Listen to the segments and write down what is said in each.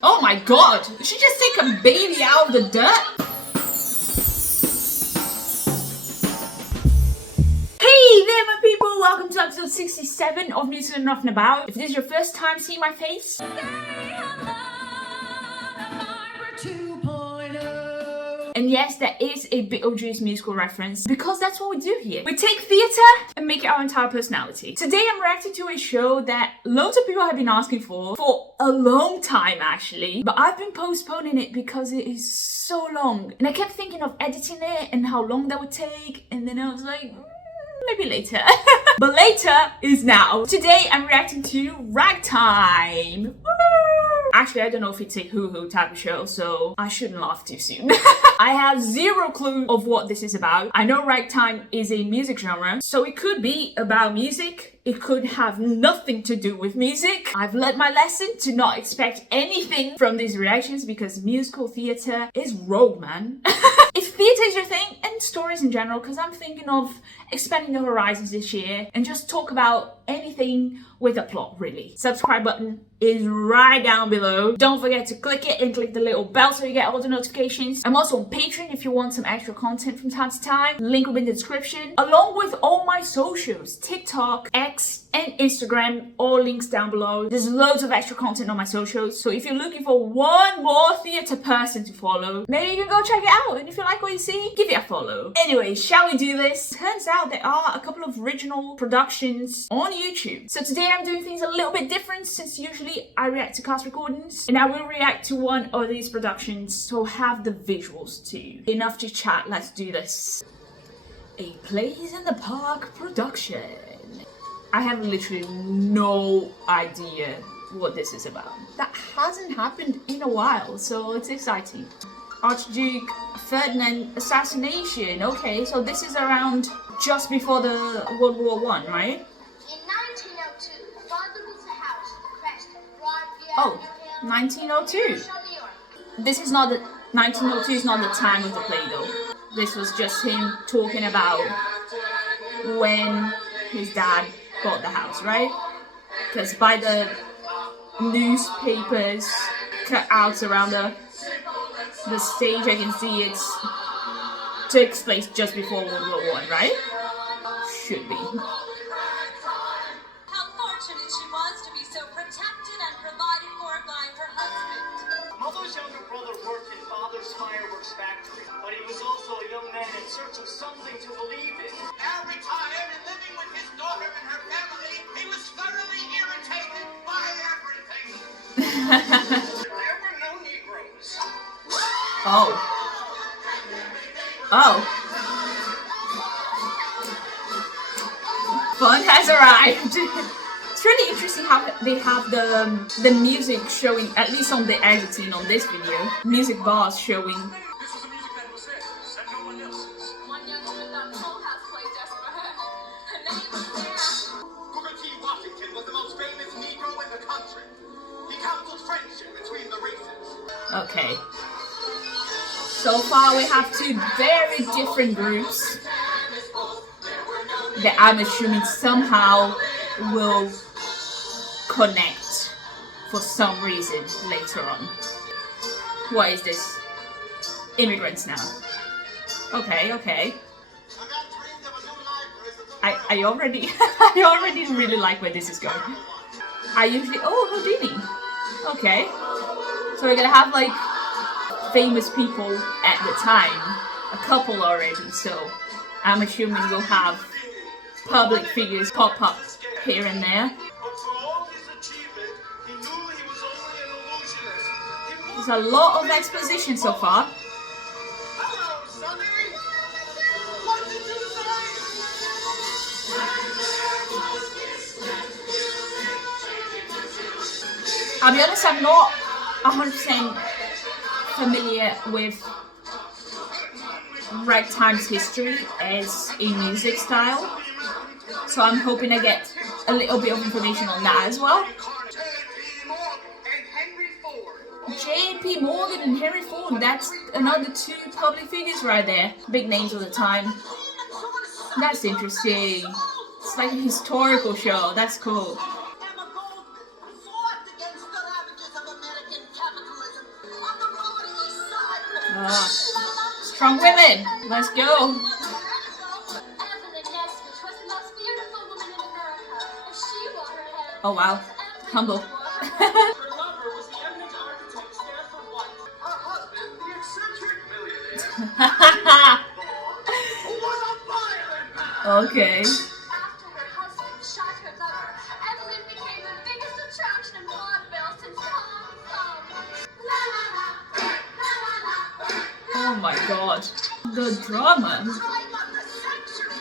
Oh my god! Did she just take a baby out of the dirt? Hey there my people! Welcome to episode 67 of News and Nothing About. If this is your first time seeing my face, and yes, that is a Beetlejuice musical reference because that's what we do here. We take theatre and make it our entire personality. Today I'm reacting to a show that loads of people have been asking for a long time actually, but I've been postponing it because it is so long. And I kept thinking of editing it and how long that would take, and then I was like, maybe later. But later is now. Today I'm reacting to Ragtime. Woo! Actually, I don't know if it's a hoo-hoo type of show, so I shouldn't laugh too soon. I have zero clue of what this is about. I know Ragtime is a music genre, so it could be about music. It could have nothing to do with music. I've learned my lesson to not expect anything from these reactions because musical theatre is rogue, man. If theatre is your thing, and stories in general, because I'm thinking of expanding the horizons this year and just talk about anything with a plot, really. Subscribe button is right down below. Don't forget to click it and click the little bell so you get all the notifications. I'm also on Patreon if you want some extra content from time to time. Link will be in the description, along with all my socials, TikTok, X, and Instagram, all links down below. There's loads of extra content on my socials, so if you're looking for one more theatre person to follow, maybe you can go check it out, and if you like what you see, give it a follow. Anyway, shall we do this? Turns out there are a couple of original productions on YouTube. So today I'm doing things a little bit different since usually I react to cast recordings, and I will react to one of these productions, so have the visuals too. Enough to chat, let's do this. A Plays in the Park production. I have literally no idea what this is about. That hasn't happened in a while, so it's exciting. Archduke Ferdinand assassination. Okay, so this is around just before the World War I, right? In 1902, the father built a house at the crest of Broad. Oh, 1902. This is not the 1902 is not the time of the play though. This was just him talking about when his dad bought the house, right? Because by the newspapers cut out around the stage, I can see it takes place just before World War I, right? Should be. How fortunate she was to be so protected and provided for by her husband. Mother's younger brother worked in father's fireworks factory, but he was also a young man in search of something to believe in. Now retired and living with his daughter and her family, he was thoroughly irritated by everything. There were no Negroes. Oh. Oh. Fun has arrived. It's really interesting how they have the music showing, at least on the editing on this video, music bars showing. This was a music that was theirs, and no one else's. One young woman thought Coalhouse played just for her. Her name was Sarah. Booker T. Washington was the most famous Negro in the country. He counseled friendship between the races. Okay. So far we have two very different groups that I'm assuming somehow will connect for some reason later on. What is this? Immigrants now. Okay, okay. I already I already really like where this is going. I usually Houdini. Okay. So we're gonna have like famous people at the time. A couple already, so I'm assuming we'll have public figures pop up here and there. But for all his achievement, he knew he was only an illusionist. There's a lot of exposition so far. Hello, Sonny. What did you say? I'll be honest, I'm not 100% familiar with Ragtime's history as a music style, so I'm hoping I get a little bit of information on that as well. J.P. Morgan and Henry Ford, that's another two public figures right there. Big names of the time. That's interesting. It's like a historical show, that's cool. Emma Goldman fought against the ravages of American capitalism. Strong women. Let's go. Evelyn Nesbit was the most beautiful woman in America. If she wore her hair, Oh wow. Evelyn Humble. wore her hair. Her lover was the eminent architect Stanford White. Her husband, the eccentric millionaire, who was a violent man. Okay. After her husband shot her lover, Evelyn became the biggest attraction in vaudeville since Coalhouse. La la la, la la la. Oh my god. The drama. Time of the century.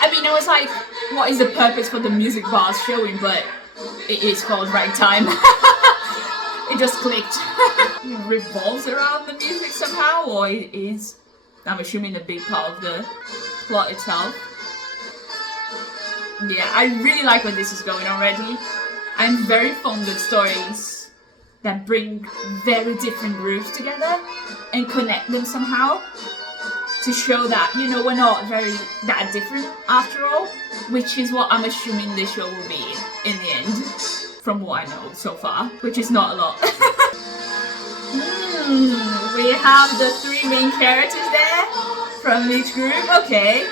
I mean, I was like, what is the purpose for the music bars showing? But it is called Ragtime. It just clicked. It revolves around the music somehow, or it is, I'm assuming, a big part of the plot itself. Yeah, I really like where this is going already. I'm very fond of stories that bring very different groups together and connect them somehow to show that, you know, we're not that different after all, which is what I'm assuming this show will be in the end, from what I know so far, which is not a lot. We have the 3 main characters there from each group. Okay.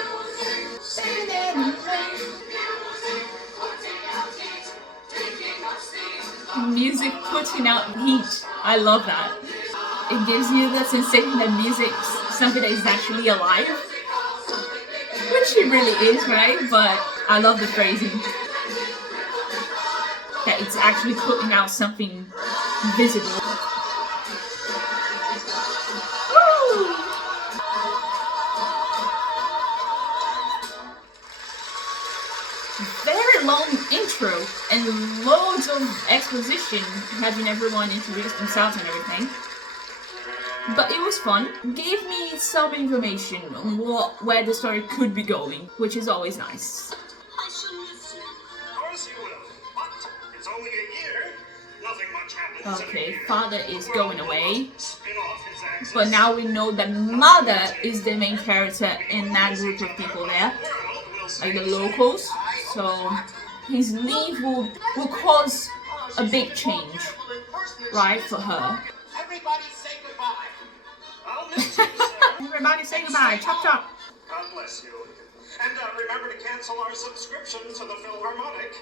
Music putting out heat. I love that. It gives you the sensation that music's something that is actually alive. Which it really is, right? But I love the phrasing. That it's actually putting out something visible. Woo! Very long intro and loads of exposition, having everyone introduce themselves and everything. But it was fun. Gave me some information on where the story could be going, which is always nice. I shall miss you. Of course you will, but it's only a year. Nothing much happens in a Okay, year. father is going away. Spin off his axis. But now we know that mother is the main character in that group of people there. World will say Like the the same. locals. So his leave will cause a big change, right, for her. Everybody say goodbye. I'll miss you, sir. Everybody say goodbye. Chop chop. God bless you. And remember to cancel our subscription to the Philharmonic.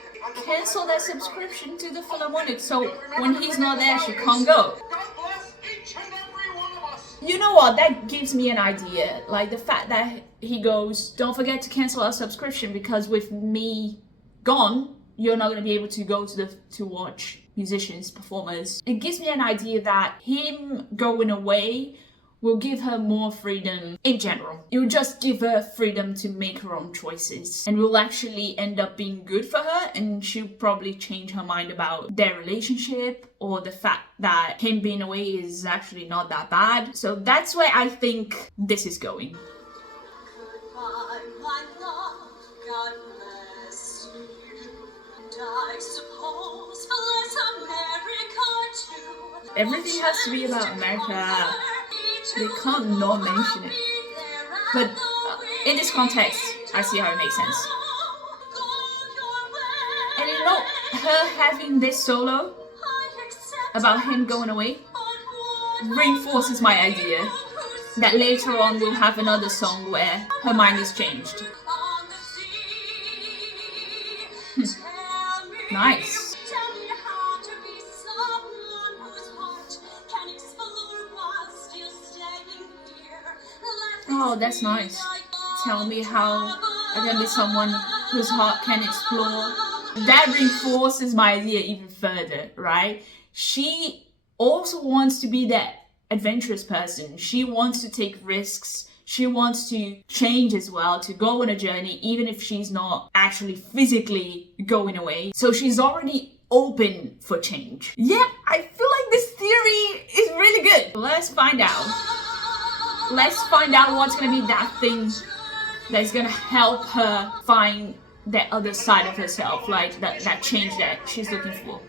Cancel their subscription to the Philharmonic, so when he's not there, she can't go. God bless each and every one of us. You know what? That gives me an idea. Like the fact that he goes, don't forget to cancel our subscription because with me gone, you're not going to be able to go to watch musicians, performers. It gives me an idea that him going away will give her more freedom in general. It will just give her freedom to make her own choices and will actually end up being good for her, and she'll probably change her mind about their relationship or the fact that him being away is actually not that bad. So that's where I think this is going. Goodbye, my love. God bless you. And I suppose bless America too. Everything has to be about America. They can't not mention it. But in this context, I see how it makes sense. And you know, her having this solo about him going away reinforces my idea that later on we'll have another song where her mind is changed. Nice. Oh, that's nice. Tell me how I can be someone whose heart can explore. That reinforces my idea even further, right? She also wants to be that adventurous person. She wants to take risks. She wants to change as well, to go on a journey, even if she's not actually physically going away. So she's already open for change. Yeah, I feel like this theory is really good. Let's find out. Let's find out what's gonna be that thing that's gonna help her find that other side of herself, like that change that she's looking for.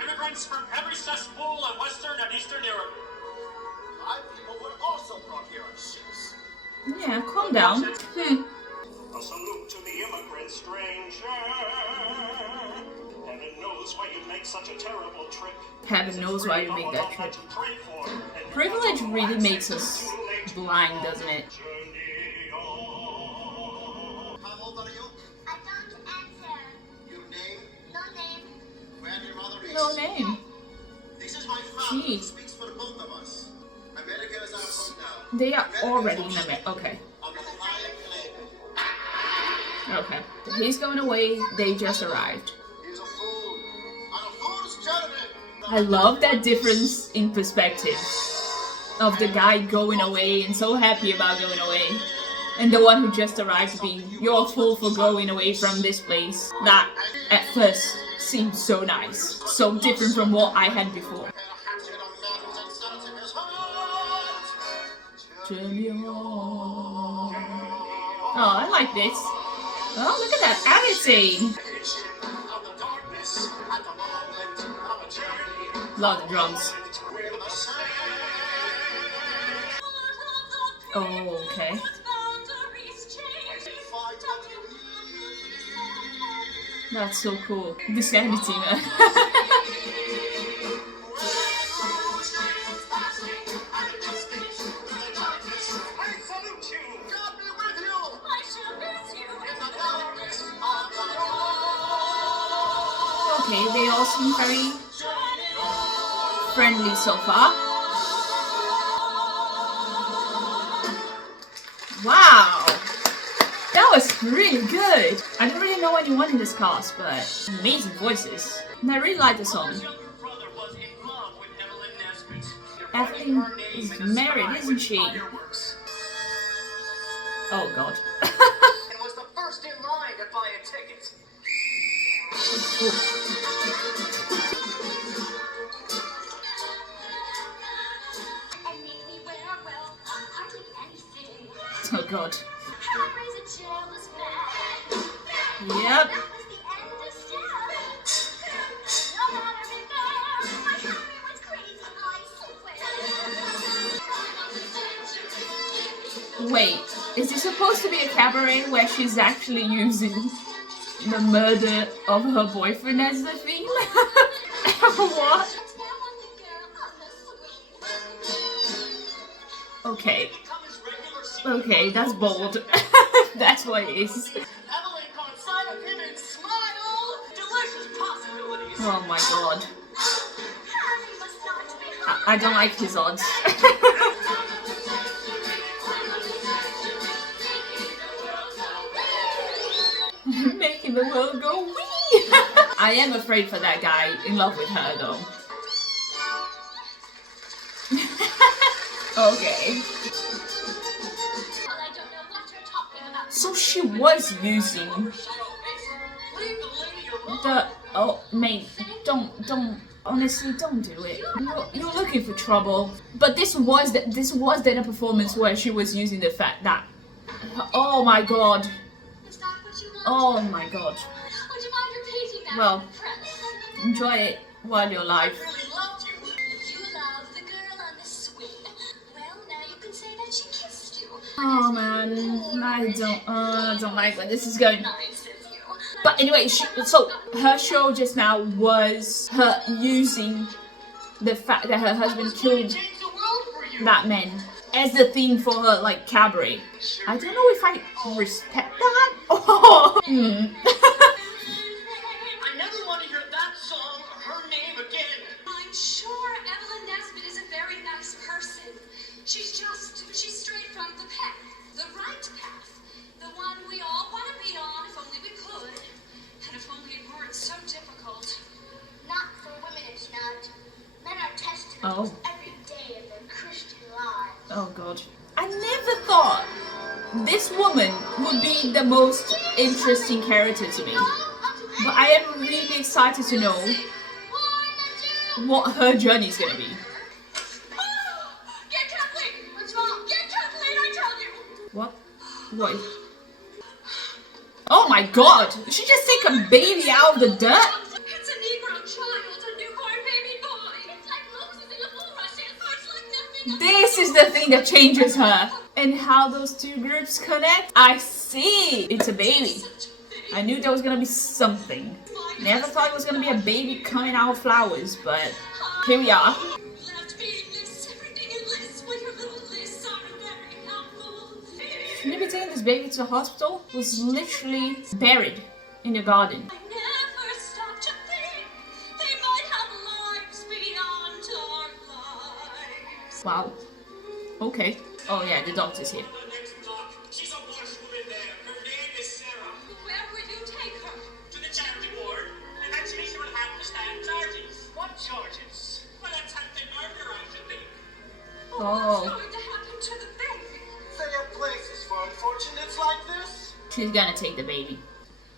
Immigrants from every cesspool in Western and Eastern Europe. My people were also brought here on ships. Yeah, calm down. A salute to the immigrant stranger. And Heaven knows why you make such a terrible trip. Heaven knows why you make that trip. Privilege really makes us blind, doesn't it? How old are you? I don't answer. Your name? No name. Where your mother is? No name. This is my father who Gee. speaks for both of us. America is our home now. They are already in America. Okay. On the flying plane. Okay. So he's going away. They just arrived. He's a fool. On a fool's journey. I love that difference in perspective of the guy going away and so happy about going away, and the one who just arrived being, you're a fool for going away from this place that at first seemed so nice, so different from what I had before. Journey on. Oh, I like this. Oh, look at that editing. Love the drums. Oh, okay. That's so cool. The sanity, man. Okay, they all seem very friendly so far. Wow! That was really good! I don't really know anyone in this cast, but amazing voices. And I really like the song. His younger brother was in love with Evelyn Nesbit. Evelyn Her name is in a married, sky isn't with she? fireworks. Oh god. And was the first in line to buy a ticket. And make me wear well. I'd do anything. Oh god. Henry's a jealous man. Yep. That was the end of Stella. No matter in there, my Henry was crazy, I swear. Wait, is this supposed to be a cabaret where she's actually using the murder of her boyfriend as the theme? What? Okay. Okay, that's bold. That's what it is. Evelyn caught sight of him and smiled. Delicious possibilities. Oh my god. Henry must not be I don't like his odds. Making the world go wee! I am afraid for that guy in love with her though. Okay. Well, I don't know what you're talking about. So she was using Leave the lady alone. the... Oh, mate, don't, honestly, don't do it. You're looking for trouble. But this was then a performance where she was using the fact that... Oh my god. Is that what you want? Oh my god. Would you mind repeating that? Well. Press. Enjoy it while you're alive. Really loved you. You love the girl on the swing. Well, now you can say that she kissed you. Oh man, I don't like where this is going. Nice of you. But anyway, so her show just now was her using the fact that her husband killed Change the world for you. that man as the theme for her like cabaret. I don't know if I respect that. Oh. I never want to hear that song or her name again. I'm sure Evelyn Nesbit is a very nice person. She's straight from the path, the right path, the one we all want to be on if only we could, and if only it weren't so difficult. Not for women, it's not. Men are tested Oh. every day of their Christian lives. Oh god. I never thought this woman would be the most interesting character to me. But I am really excited to know what her journey is gonna be. Get Kathleen! What's wrong? Get Kathleen, I tell you! What? What? Oh my god! Did she just take a baby out of the dirt? It's a Negro child, a newborn baby boy. It's like Moses in the bulrush. It hurts like nothing. This is the thing that changes her. And how those two groups connect? I see! It's a baby. I knew there was gonna be something. My Never thought it was gonna be a baby coming out of flowers, but here we are. Left me lists, everything in lists. Well, your little lists are very helpful. Shouldn't be taking this baby to the hospital. It was literally buried in the garden. I never stopped to think they might have lives beyond our lives. Wow. Okay. Oh yeah, the doctor's here. On the next block. She's a washwoman there. Her name is Sarah. Where will you take her? To the charity ward. Eventually she will have to stand charges. What charges? Well, attempted murder, I should think. Oh. What's going to happen to the baby? There are places for unfortunates like this. She's gonna take the baby.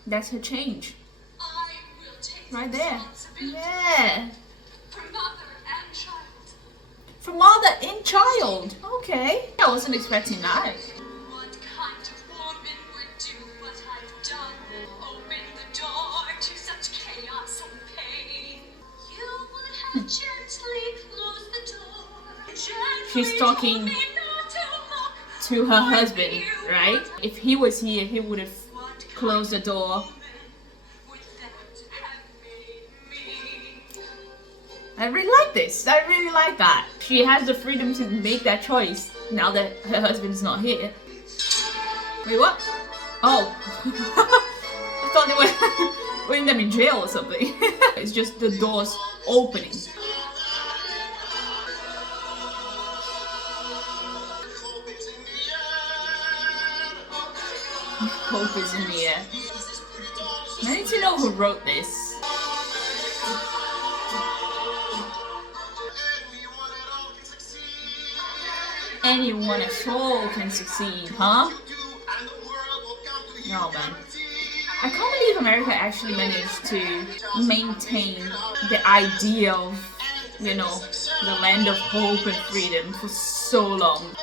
That's her change. I will take Right there. responsibility Yeah. for mother and child. For mother and child. Okay. I wasn't expecting that. What kind of woman would do what I've done? Open the door to such chaos and pain. You would have gently closed the door. Gently She's talking told me not to look. To her husband, right? If he was here, he would have What closed the door. woman would that have made me? I really like this. I really like that. She has the freedom to make that choice now that her husband's not here. Wait, what? Oh. I thought they were putting them in jail or something. It's just the doors opening. Hope is in the air. I need to know who wrote this. Anyone at all can succeed, huh? Oh man. I can't believe America actually managed to maintain the idea of, you know, the land of hope and freedom for so long.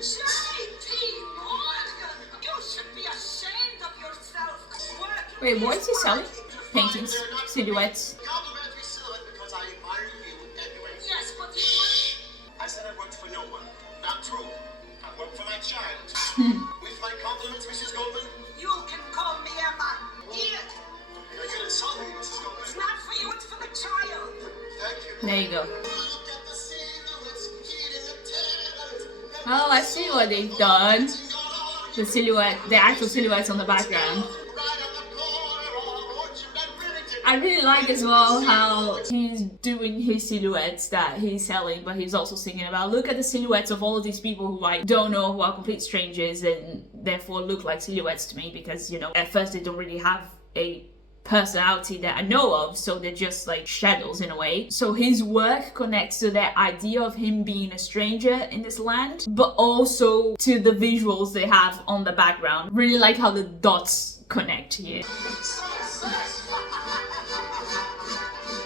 J.P. Morgan! You should be ashamed of yourself. Wait, what is he selling? Paintings, silhouettes. Complimentary silhouette because I admire you anyway. Yes, but you I said I worked for no one. Not true. I work for my child. With my compliments, Mrs. Goldman. You can call me Emma. Here. I can insult me, Mrs. Goldman. It's not for you, it's for the child. Thank you. There you go. Look at the silhouettes, hidden in the talent. Oh, I see what they've done. The silhouette, the actual silhouettes on the background. Right on the corner of Orchard and Remington. I really like as well how he's doing his silhouettes that he's selling, but he's also singing about, look at the silhouettes of all of these people who I don't know, who are complete strangers and therefore look like silhouettes to me because, you know, at first they don't really have a personality that I know of, so they're just like shadows in a way. So his work connects to that idea of him being a stranger in this land, but also to the visuals they have on the background. Really like how the dots connect here.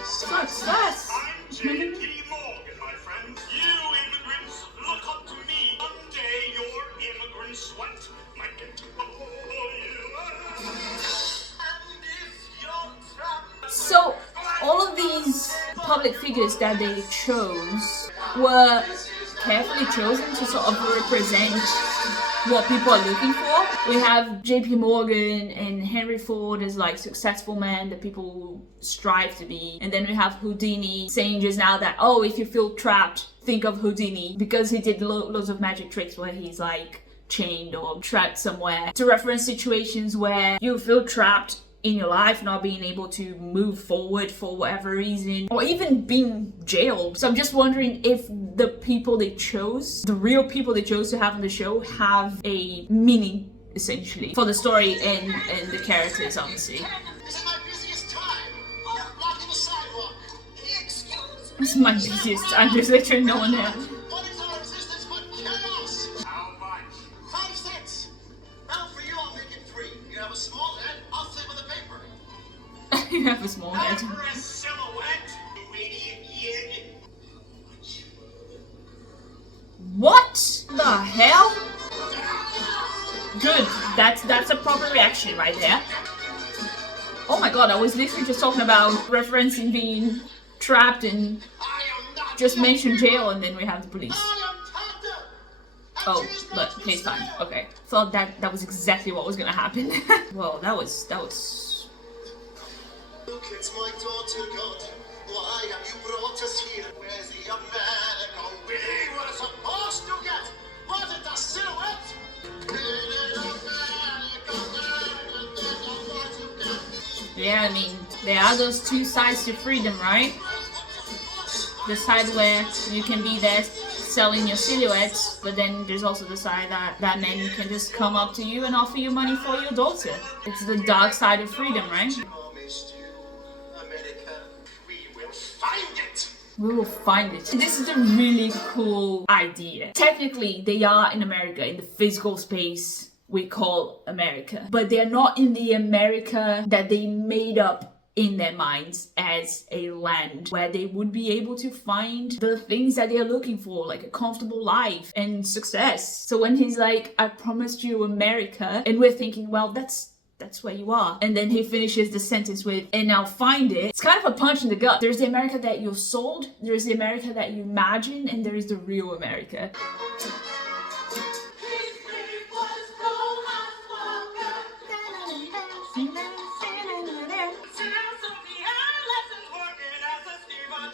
Success! I'm J.P. Morgan, my friend. You immigrants, look up to me. One day your immigrant sweat might get to you. And if you're trapped. So, all of these public figures that they chose were carefully chosen to sort of represent what people are looking for. We have JP Morgan and Henry Ford as like successful men that people strive to be. And then we have Houdini saying just now that, oh, if you feel trapped, think of Houdini, because he did loads of magic tricks where he's like chained or trapped somewhere, to reference situations where you feel trapped in your life, not being able to move forward for whatever reason, or even being jailed. So I'm just wondering if the people they chose, the real people they chose to have on the show, have a meaning, essentially, for the story and the characters, obviously. This is my busiest time. You're blocking the sidewalk. Excuse me. This is my busiest time, there's literally no one there. What is our existence but chaos? How much? 5 cents. Now for you, I'll make it 3. You have a small head, I'll sit with a paper. You have a small head. For a silhouette, you idiot yid. What the hell? Good, that's a proper reaction right there. Oh my god, I was literally just talking about referencing being trapped and I am not just your mentioned hero. jail and then we have the police. I am Tata. Oh, look, FaceTime. Okay. Thought that was exactly what was gonna happen. Well, that was. Look, it's my daughter, God. Why have you brought us here? Where's the America we were supposed to get? Was it a silhouette? Yeah, I mean, there are those two sides to freedom, right? The side where you can be there selling your silhouettes, but then there's also the side that men can just come up to you and offer you money for your daughter. It's the dark side of freedom, right? Promised you, America. We will find it. We will find it. This is a really cool idea. Technically, they are in America, in the physical space we call America, but they're not in the America that they made up in their minds as a land where they would be able to find the things that they're looking for, like a comfortable life and success. So when he's like, I promised you America, and we're thinking, well, that's where you are. And then he finishes the sentence with, and now find it. It's kind of a punch in the gut. There's the America that you're sold, there's the America that you imagine, and there is the real America.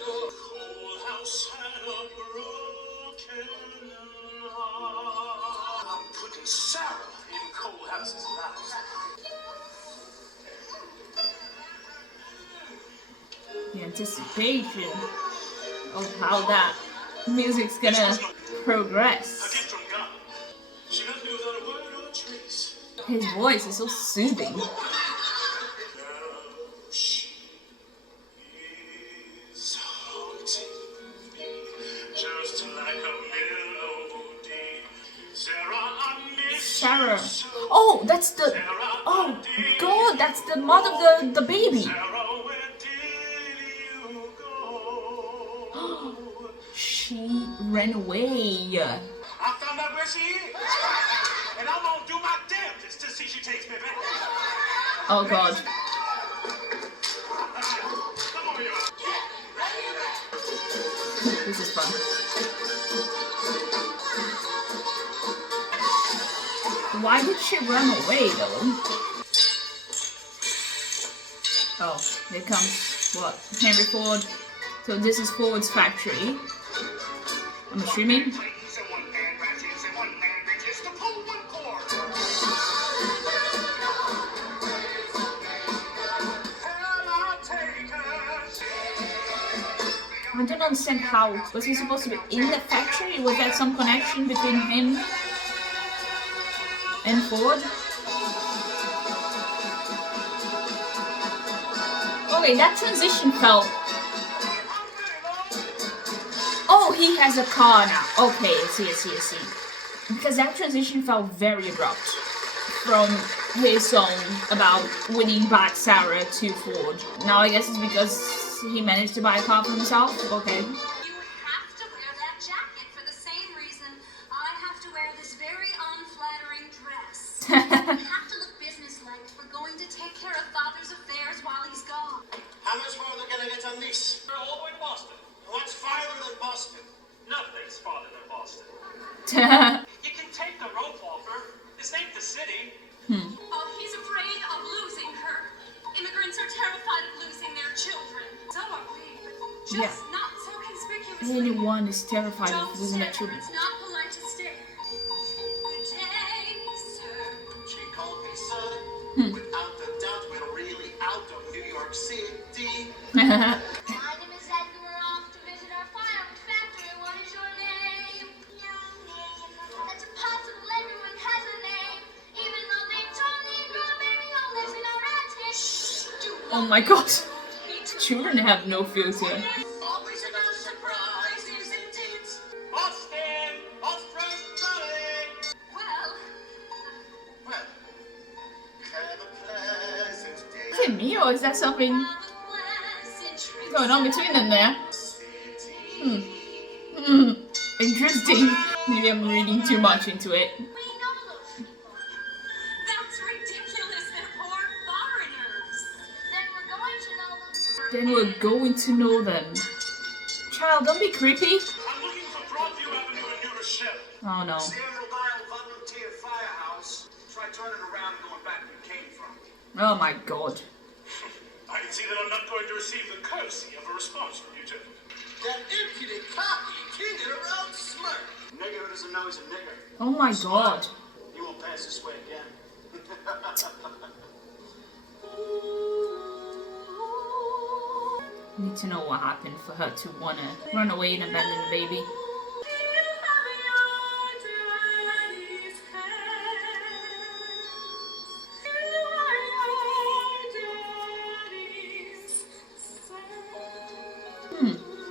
Coalhouse had a broken heart. I'm putting Sarah in Coalhouse's life. The anticipation of how that music's gonna progress. A gift from God. She left me without a word or a trace. His voice is so soothing. Now she is haunting me, just like a melody. Sarah, I miss Sarah. you so. Oh, that's the. Oh God, that's the mother of the baby. Sarah, where did you go? She ran away. I found out where she is, and I'm gonna do my damnedest to see she takes me back. Oh God. Come on, y'all. This is fun. Why did she run away though? Oh, here comes what? Henry Ford. So this is Ford's factory. I'm assuming. So one man ratchets and one man reaches to pull one cord. I don't understand how. Was he supposed to be in the factory? Was there some connection between him and Ford? Okay, that transition felt... Oh, he has a car now. Okay, I see. Because that transition felt very abrupt. From his song about winning back Sarah to Ford. Now I guess it's because he managed to buy a car for himself? Okay. You have to wear that jacket for the same reason I have to wear this very unflattering dress. You have to look businesslike if we're going to take care of Father's affairs while he's gone. How much farther can I get on this? We're all the way to Boston. What's farther than Boston? Nothing's farther than Boston. You can take the rope off her. This ain't the city. Oh, he's afraid of losing her. Immigrants are terrified of losing their children. So are we, but just not so conspicuously. Anyone is terrified Don't of losing their stare, children. it's not polite to stare. Good day, sir. She called me son. Without a doubt, we're really out of New York City. My name is Edgar. We're off to visit our fireworks factory. What is your name? No name. That's impossible. Everyone has a name. Even though they don't need real baby all lives in our attic. Shh. Oh my god. Children have no filter. Always another surprise, isn't it? Boston! Australia! Well, Well, have a pleasant day. Is it me or is there something have a pleasant trip. going on between them there? City. Interesting. Maybe I'm reading too much into it. We know those people. That's ridiculous. They're poor foreigners. Then we're going to know them. Then we're going to know them. Child, don't be creepy. I'm looking for Broadview Avenue in New Rochelle. Oh no. Sarah Oh my god. I can see that I'm not going to receive the courtesy of a response from you gentlemen. That impudent, cocky, king around smirk. Nigger who doesn't know he's a nigger. Oh my god. He won't pass this way again. Need to know what happened for her to wanna run away and abandon the baby.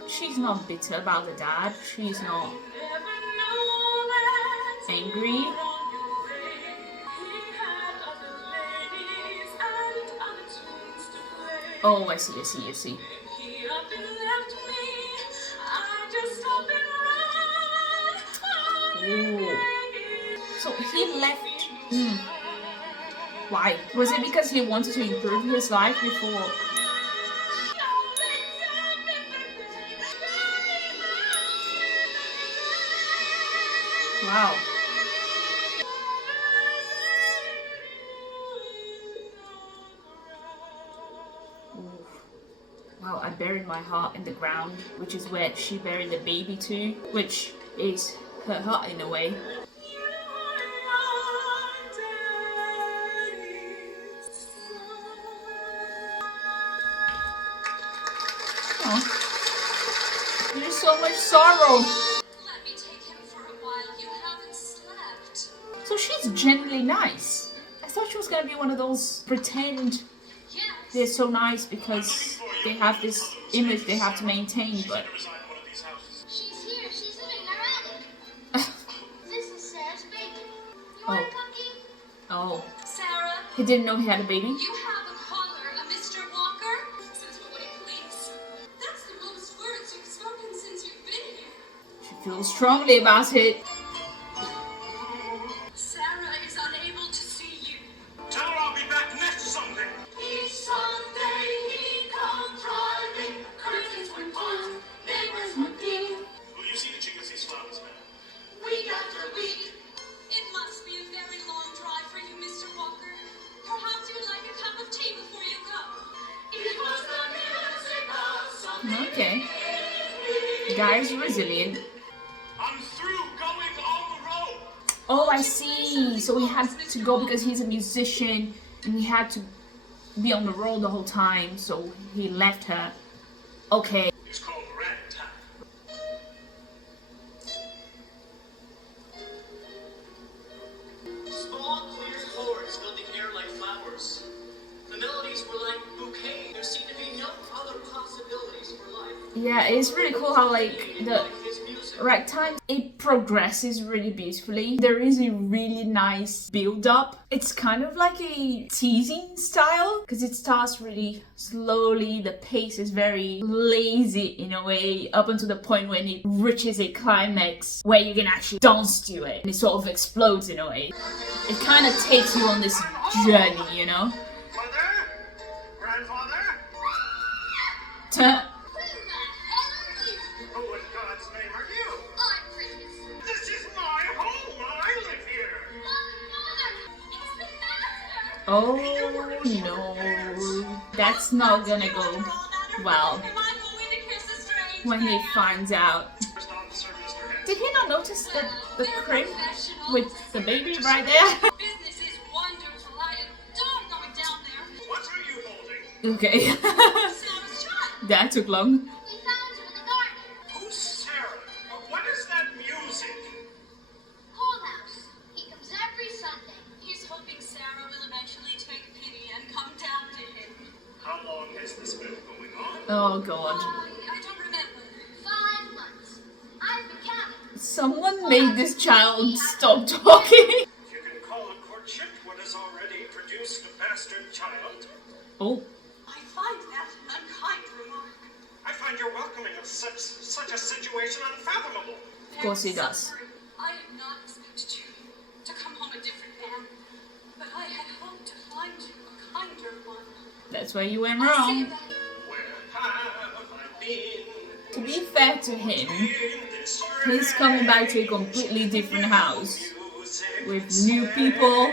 She's not bitter about the dad. She's not angry. Oh, I see. Ooh. So he left. Why? Was it because he wanted to improve his life before? Wow. Ooh. Wow, I buried my heart in the ground, which is where she buried the baby too, which is her heart in a way. Oh. There's so much sorrow. Let me take him for a while. You haven't slept. So she's genuinely nice. I thought she was gonna be one of those pretend Yes. they're so nice because they have this image they have to maintain, but Reside in one of these houses. She's here. She's living in our attic. This is Sarah's baby. You want a cookie? oh, Sarah, he didn't know he had a baby. you have a caller, a Mr. Walker? Since what would you please? That's the most words you've spoken since you've been here. She feels strongly about it. Sarah is unable to see you. Tell her I'll be back next Sunday. Each Sunday he come driving, curtains would part, neighbors would peep. Will you see that she gets these flowers back? Week after week, It must be a very long drive for you, Mr. Walker. Perhaps you would like a cup of tea before you go. it was the music of Sunday. Okay. Guy's resilient. I'm through going on the road. Oh, I see. So he had to go because he's a musician and he had to be on the road the whole time, so he left her. Okay. It's called Ragtime. Small, clear chords filled the air like flowers. The melodies were like bouquets. There seemed to be no other possibilities for life. Yeah, it's really cool how like the Like his music. Ragtime, it progresses really beautifully. There is a really nice build up. It's kind of like a teasing style because it starts really slowly. The pace is very lazy in a way up until the point when it reaches a climax where you can actually dance to it and it sort of explodes in a way. It kind of takes you on this journey, you know? Mother? Grandfather? Who the hell are you? Who in God's name are you? I'm Princess. This is my home. I live here. Mother, it's the master. Oh no, that's not gonna go well when he finds out. First officer, Mr. Henry. Did he not notice the crib with the baby right there? Business is wonderful. I adore going down there. What are you holding? Okay, Sarah's child. that took long. We found you in the garden. Who's Sarah? What is that music? Coalhouse. He comes every Sunday. He's hoping Sarah will eventually take pity and come down to him. How long has this been going on? Oh god. I don't remember. 5 months. I've been counting. Someone made this child stop talking. You can call it courtship what has already produced a bastard child. Oh, I find that an unkind remark. I find your welcoming of such a situation unfathomable. of course he does. I had not expected you to come home a different man, but I had hoped to find you a kinder one. That's where you went I'll see wrong. about it. Where have I been? To be fair to him, In this he's coming back to a completely different house music with new people,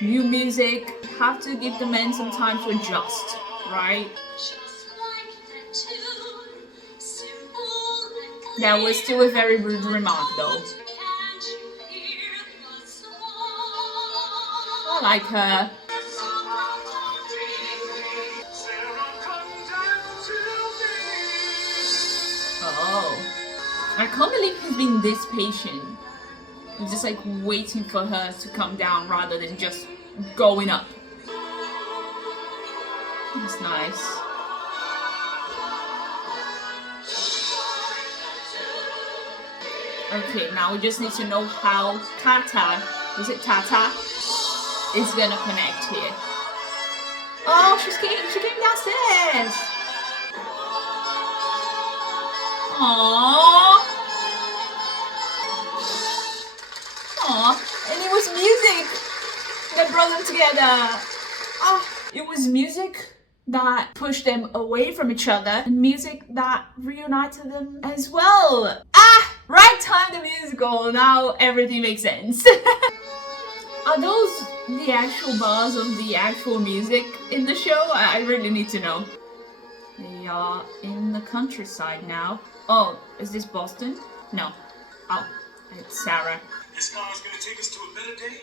new music. have to give the men some time to adjust, right? Just like that tune, simple and clear. That was still a very rude remark though. Can't you hear the song? I like her. Sarah, come down to me. Oh. I can't believe he's been this patient. I'm just like waiting for her to come down rather than just going up. That's nice. Okay, now we just need to know how Tata, is it Tata, is gonna connect here. Oh, she came downstairs. Aww. Aww. And it was music that brought them together. Oh, it was music that pushed them away from each other and music that reunited them as well. Ah, Ragtime the musical. Now everything makes sense. Are those the actual bars of the actual music in the show? I really need to know. They are in the countryside now. Oh, is this Boston? No. Oh, it's Sarah. This car's gonna take us to a better day.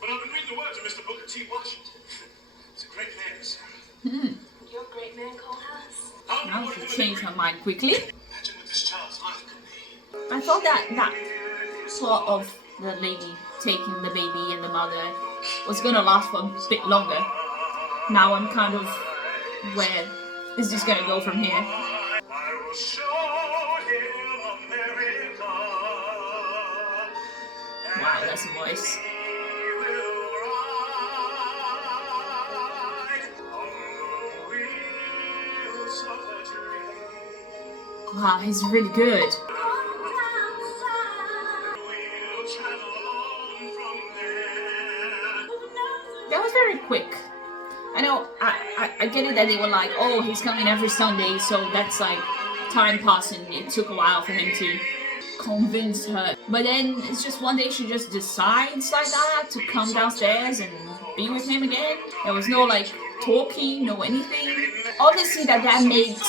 But I've been reading the words of Mr. Booker T. Washington. It's a great man, Sarah. You're a great man, Coalhouse. Now she changed her mind quickly. Imagine what this child's life could be. I thought that plot of the lady taking the baby and the mother was gonna last for a bit longer. Now I'm kind of, where is this gonna go from here? I will show him America. Wow, that's a voice. He will ride on the wheels of a dream. Wow, he's really good. We'll travel on from there. That was very quick. I know, I get it that they were like, oh, he's coming every Sunday, so that's like time passing. It took a while for him to convince her. But then it's just one day she just decides like that to come downstairs and be with him again. There was no like talking, no anything. Obviously that makes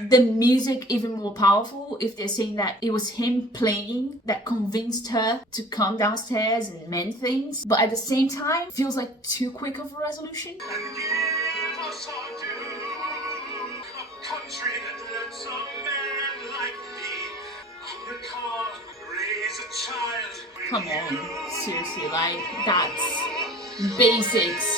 the music even more powerful if they're saying that it was him playing that convinced her to come downstairs and mend things. But at the same time, feels like too quick of a resolution. And give us our due. A country that lets a man like thee own a car, raise a child. Come on, seriously, like, that's basics.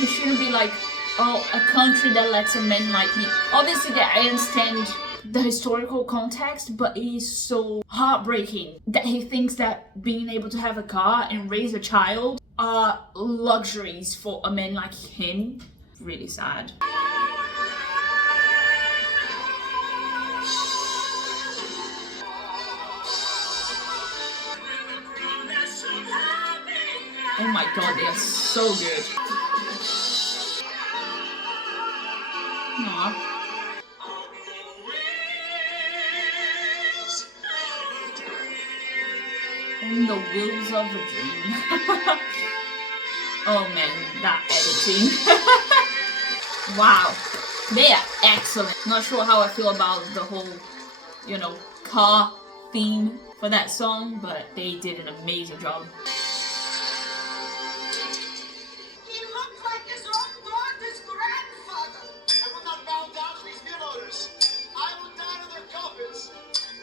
You shouldn't be like, oh, a country that lets a man like me. Obviously, that I understand the historical context, but it is so heartbreaking that he thinks that being able to have a car and raise a child are luxuries for a man like him. Really sad. Oh my god, they are so good. Aww. On the wheels of a dream. Oh man, that editing. Wow, they are excellent. Not sure how I feel about the whole, car theme for that song, but they did an amazing job. He looked like his own daughter's grandfather. I will not bow down to these villagers. I will die on their coffins.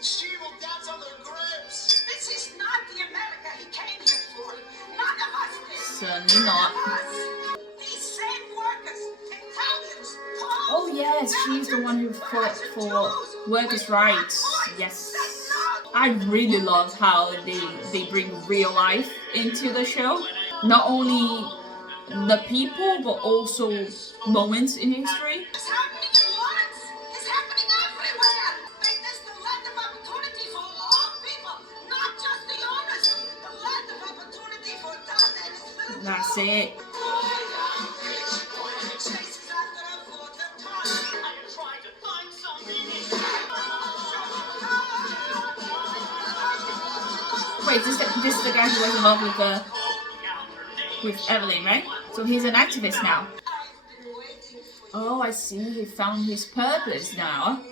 She will dance on their graves. This is not the America he came here for. None of us did. Certainly not. These same workers, Italians, Poles, Oh yes, she's the one who fought for workers' rights. Yes. I really love how they bring real life into the show. Not only the people, but also moments in history. It's happening in Lawrence. It's happening everywhere. Make this the land of opportunity for all people, not just the owners. The land of opportunity for those that is built. That's it. Chases after a quarter ton. I am trying to find some meaning. Wait, this is the guy who was in love with Evelyn, right? So he's an activist now. I've been waiting for you. Oh, I see. He found his purpose now. We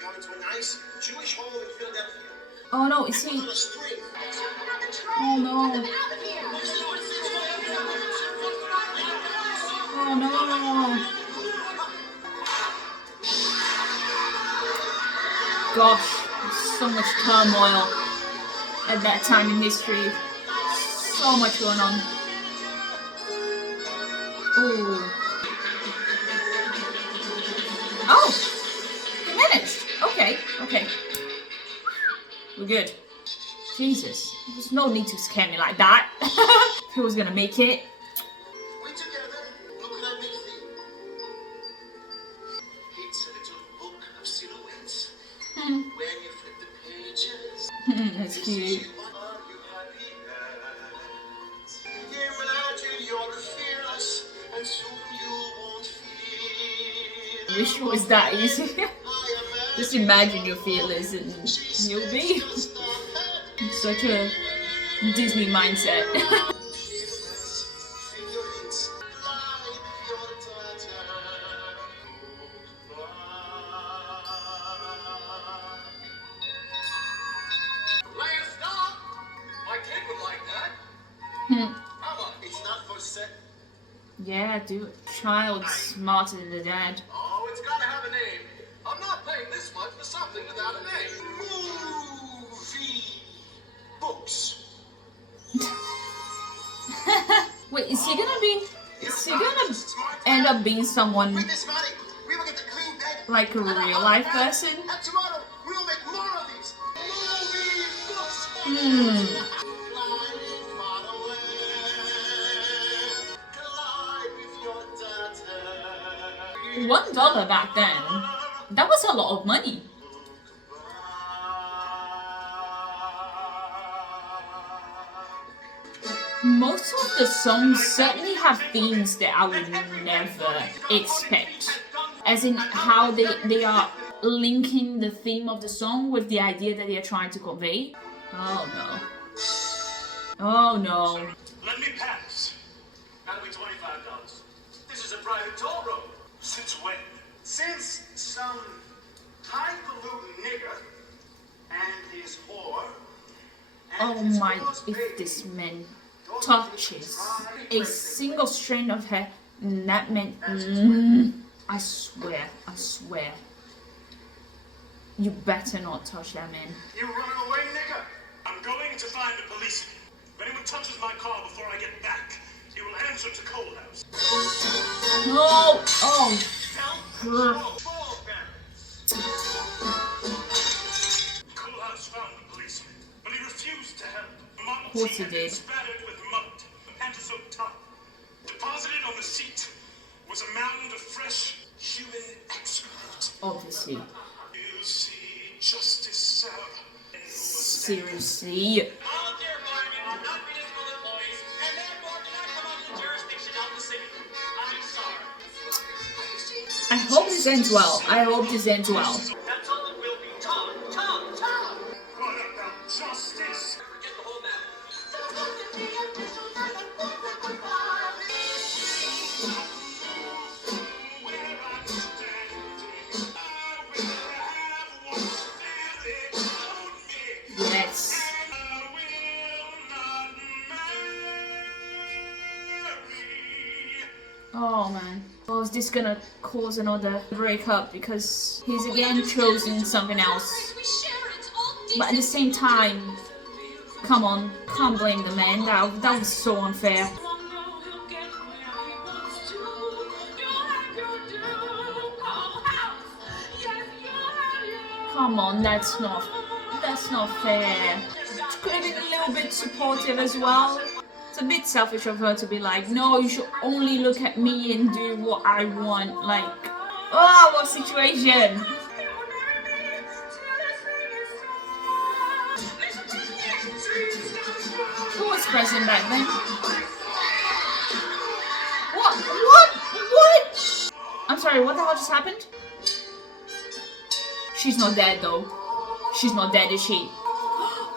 go into a nice Jewish home in Philadelphia. Oh no, is he? On a string. Jumping on the train. Oh no. Get them out of here. Oh no. Gosh, there's so much turmoil at that time in history. So much going on. Ooh. Oh! He managed! Okay, okay. We're good. Jesus. There's no need to scare me like that. He was gonna make it. We together, look what I make for you. It's a little book of silhouettes. When you flip the pages, That's cute. are you happy? Imagine you're fearless, and soon you won't feel. I wish it was that easy. I Just imagine you're fearless and you'll be. Such a Disney mindset. Lance, stop! My kid would like that. How much? It's not for sale. Yeah, dude. Child smarter than the dad. Oh, it's gotta have a name. I'm not paying this much for something without a name. Movie books. Wait, is he gonna be? Is he gonna end up being someone With this money, we will get the clean bed. like a real life person? And tomorrow, we'll make more of these. Movie books. Hmm. Flying far away. Collide with your daughter. $1 back then. That was a lot of money. Most of the songs certainly have themes that I would never expect. As in how they are linking the theme of the song with the idea that they are trying to convey. Oh no. Oh no. Let me pass. That'll be $25. This is a private toll road. Since when? Since some highfalutin nigger and his whore. Oh my, if this man touches a single strand of hair, that man, I swear, you better not touch that man. You running away, nigger? I'm going to find the policeman. If anyone touches my car before I get back, he will answer to Coalhouse. No! Oh, Coalhouse found the policeman, but he refused to help. Of course he did. Spattered with mud, and so top. Deposited on the seat was a mound of fresh human excrement. obviously. You see justice, sir. Seriously. All dear Barney are not municipal employees, and therefore do not come under the jurisdiction of the city. I'm sorry. I hope this ends well. I hope this ends well. That's all it will be. Tom! What about justice? Forget the whole matter. Where I'm standing, I will have what Philip told me. Yes. I will not marry. Oh man. Oh, is this gonna cause another breakup because he's again chosen something else? We share it. All But at the same time, come on, can't blame the man. That was so unfair. Come on, that's not fair. She could have been a little bit supportive as well. It's a bit selfish of her to be like, no, you should only look at me and do what I want. Like, oh, what situation? Who was president back then? What? I'm sorry, what the hell just happened? She's not dead though. She's not dead, is she?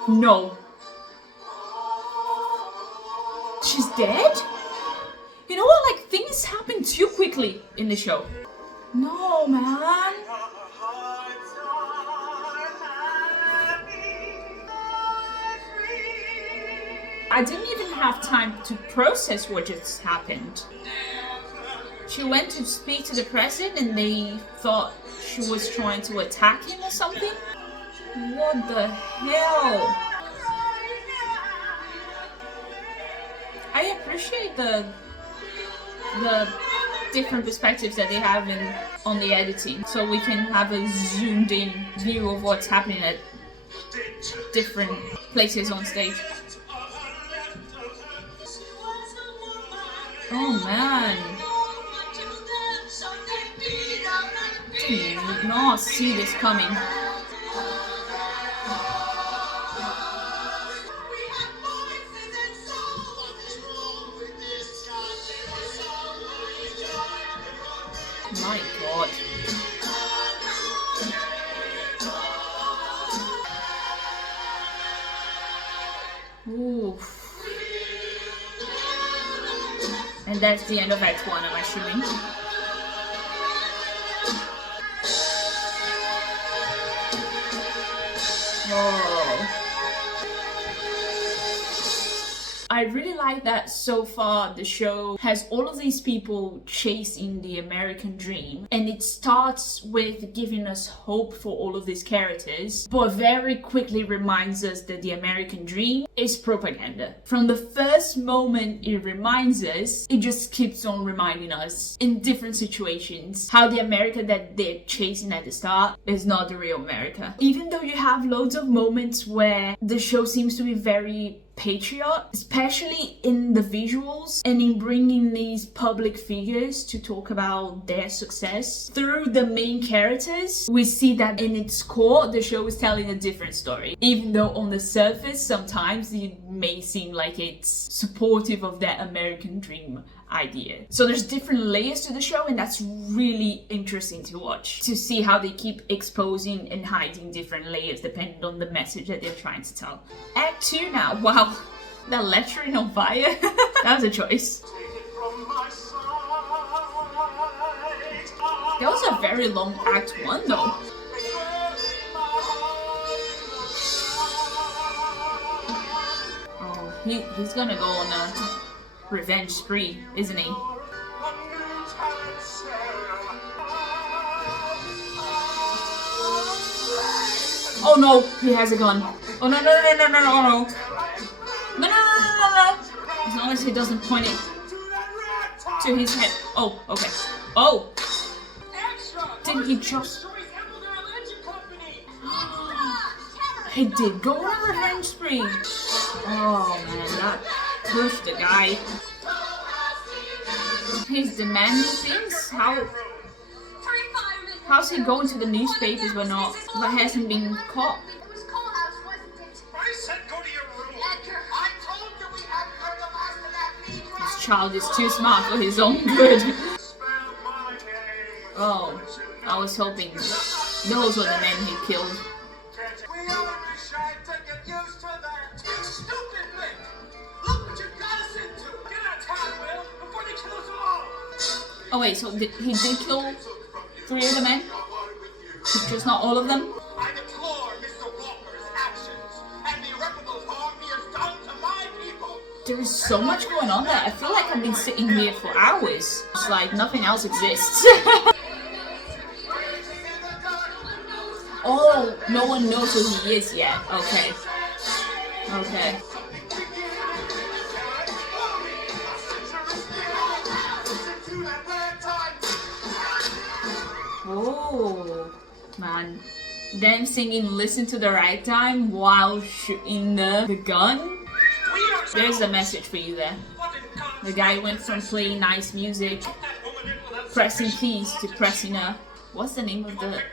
No. She's dead? You know what? Like, things happen too quickly in the show. No, man. I didn't even have time to process what just happened. She went to speak to the president and they thought she was trying to attack him or something? What the hell? I appreciate the different perspectives that they have on the editing, so we can have a zoomed in view of what's happening at different places on stage. Oh man, did not see this coming. My God. Oof. And that's the end of Act 1, I'm assuming. Oh. I really like that so far the show has all of these people chasing the American dream, and it starts with giving us hope for all of these characters, but very quickly reminds us that the American dream is propaganda. From the first moment it reminds us, it just keeps on reminding us in different situations how the America that they're chasing at the start is not the real America. Even though you have loads of moments where the show seems to be very patriot, especially in the visuals and in bringing these public figures to talk about their success through the main characters, we see that in its core the show is telling a different story, even though on the surface sometimes it may seem like it's supportive of that American dream idea. So there's different layers to the show, and that's really interesting to watch, to see how they keep exposing and hiding different layers depending on the message that they're trying to tell. Act 2 now. Wow, that lettering on fire. That was a choice. That was a very long Act 1 though. Oh, he's gonna go on a revenge spree, isn't he? Oh no, he has a gun. Oh no, no, no, no, no, no, no. No, no, no, no, no. As long as he doesn't point it to his head. Oh, okay. Oh! Did he just... He did go on a revenge spree. Oh man, that pushed the guy. He's demanding things? How's he going to the newspapers but hasn't been caught? It was Coalhouse, wasn't it? I said go to your room. Edgar, I told you we hadn't heard the last of that Negro. This child is too smart for his own good. Oh, I was hoping those were the men he killed. We Irish had to get used to that. You stupid Mick! Look what you got us into! Get out of town, Will, before they kill us all. Oh wait, so he did kill 3 of the men? Just not all of them? I deplore Mr. Walker's actions and the irreparable harm he has done to my people. There is so much going on there. I feel like I've been sitting here for hours. It's like nothing else exists. Oh, no one knows who he is yet. Okay. Okay. Oh, man. Them singing Listen to the Ragtime while shooting the gun. There's a message for you there. The guy went from playing nice music, pressing keys, to pressing a... What's the name of the...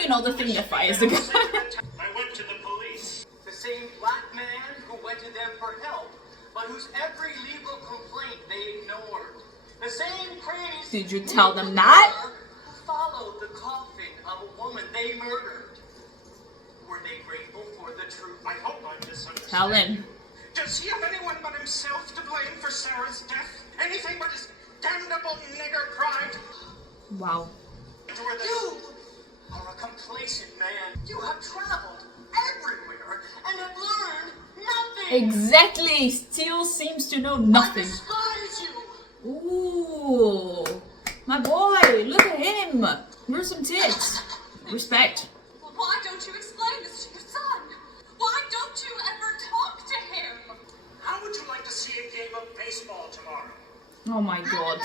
You know, the thing that fires the gun. I went to the police. The same black man who went to them for help, but whose every legal complaint they ignored. The same crazy... Did you tell them that? who followed the coffin of a woman they murdered. Were they grateful for the truth? I hope I'm misunderstood. Tell him. Does he have anyone but himself to blame for Sarah's death? Anything but his damnable nigger pride? Wow. You are a complacent man. You have traveled everywhere and have learned nothing. Exactly. Still seems to know I nothing. despise you. Ooh, my boy. Look at him. Gruesome tits. Respect. Well, why don't you explain this to your son? Why don't you ever talk to him? How would you like to see a game of baseball tomorrow? Oh my god.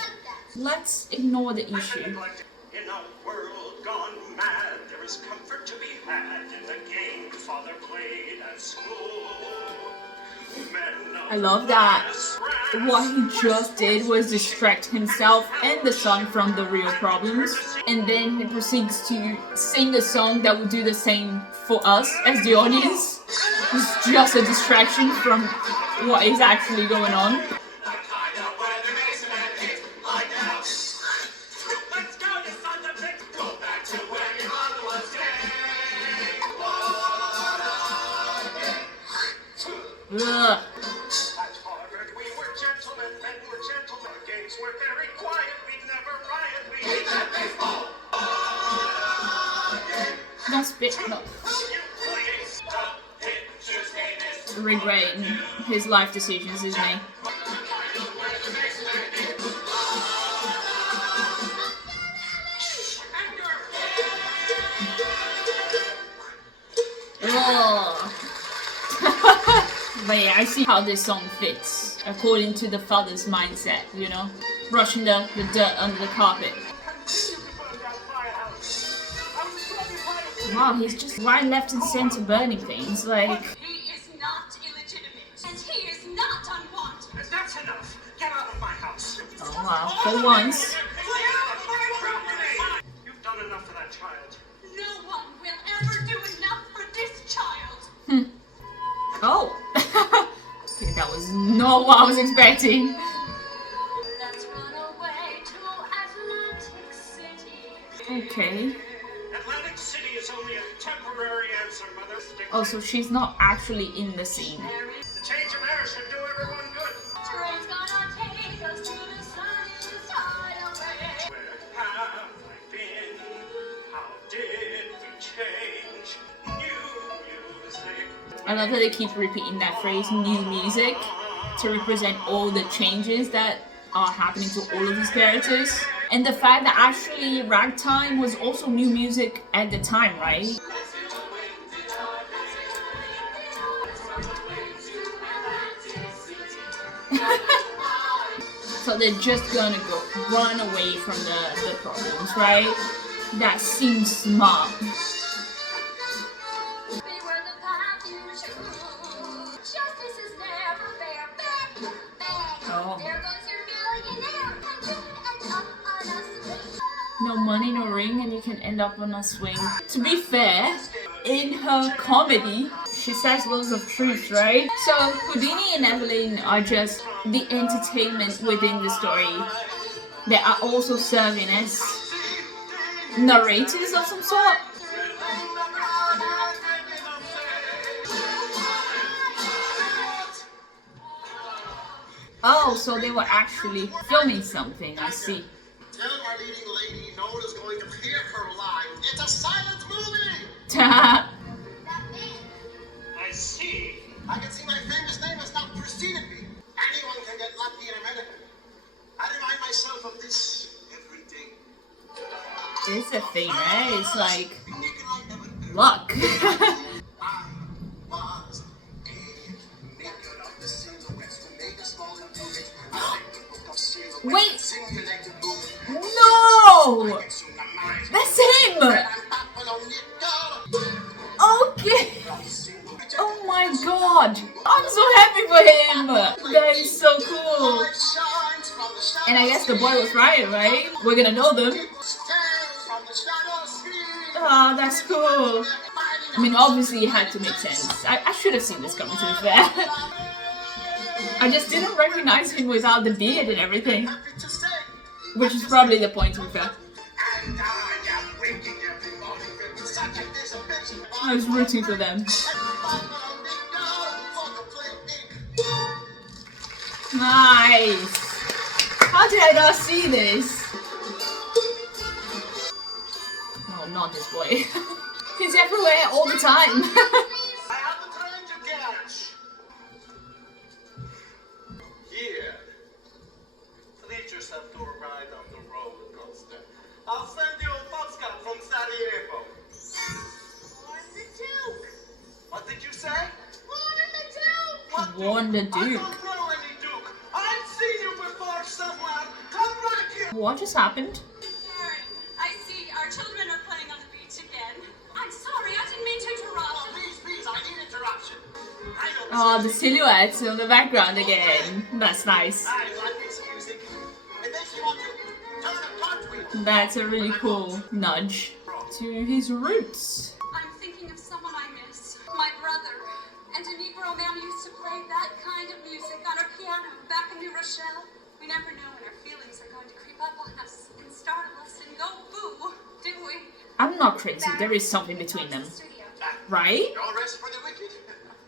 Let's ignore the I've been issue. neglected. In a world gone mad, there is comfort to be had in the game Father played at school. I love that. What he just did was distract himself and the son from the real problems, and then he proceeds to sing a song that would do the same for us as the audience. It's just a distraction from what is actually going on. Ugh. At Harvard, we were gentlemen, men were gentlemen. Our games were very quiet, we'd never riot, we hate that baseball. Don't spit. No. You please stop it, just hate this. Regretting his life decisions, isn't he? Ugh. But yeah, I see how this song fits according to the father's mindset, you know? Brushing the dirt under the carpet. Wow, he's just right, left, and center burning things. Like, He is not illegitimate, and he is not unwanted. That's enough. Get out of my house. oh wow, for once. Get out of my property! You've done enough for that child. No one will ever do enough for this child. Oh. Okay, that was not what I was expecting. Let's run away to Atlantic City. Okay. Atlantic City is only a temporary answer, Mother. Oh, so she's not actually in the scene. The change of air should do everyone good. Train's gonna take us to the sunniest hideaway. Where have I been? How did we change? New music. I love that they keep repeating that phrase, new music, to represent all the changes that are happening to all of these characters. And the fact that actually Ragtime was also new music at the time, right? So they're just gonna run away from the problems, right? That seems smart. Beware the path you choose. Justice is never fair. Bang, bang. Oh. There goes your millionaire. And you can end up on a swing. No money, no ring, and you can end up on a swing. To be fair, in her comedy, she says loads of truth, right? So Houdini and Evelyn are just the entertainment within the story. They are also serving as narrators of some sort. Oh, so they were actually filming something, I see. Tell our leading lady no one is going to hear her line. It's a silent movie! That man. I see. I can see my famous name has not preceded me. Anyone can get lucky in America. I remind myself of this every day. It's a thing, right? It's like Nikolai Evan. luck. I was a maker of the silhouettes to make a small improvement. I make the book of silhouettes. Wait. Simulated movement. No! That's him! Okay. Oh my god. I'm so happy for him. That is so cool. And I guess the boy was right? We're gonna know them. Oh, that's cool. I mean, obviously it had to make sense. I should have seen this coming, to be fair. I just didn't recognize him without the beard and everything. Which is probably the point, to be fair. I was rooting for them. Nice. How did I not see this? No, not this boy. He's everywhere all the time. I have a train to catch. Here. Treat yourself to a ride on the roller coaster. I'll send you a postcard from Sarajevo. Warn the Duke. What did you say? Warn the Duke. What Warn the I Duke. don't know any Duke. I've seen you before somewhere. Come back here. What just happened? Karen, I see our children are playing on the beach again. I'm sorry, I didn't mean to interrupt. Oh, please, I need interruption. I know Oh, the silhouettes in the background again. That's nice. I like this music. It makes me want to turn a cartwheel. That's a really cool nudge to his roots. I'm thinking of someone I miss. My brother. And a Negro man used to play that kind of music on our piano back in New Rochelle. We never know when our feelings are going to creep up on us and startle us and go boo, do we? I'm not crazy. There is something between them, Studio. right? No rest for the wicked.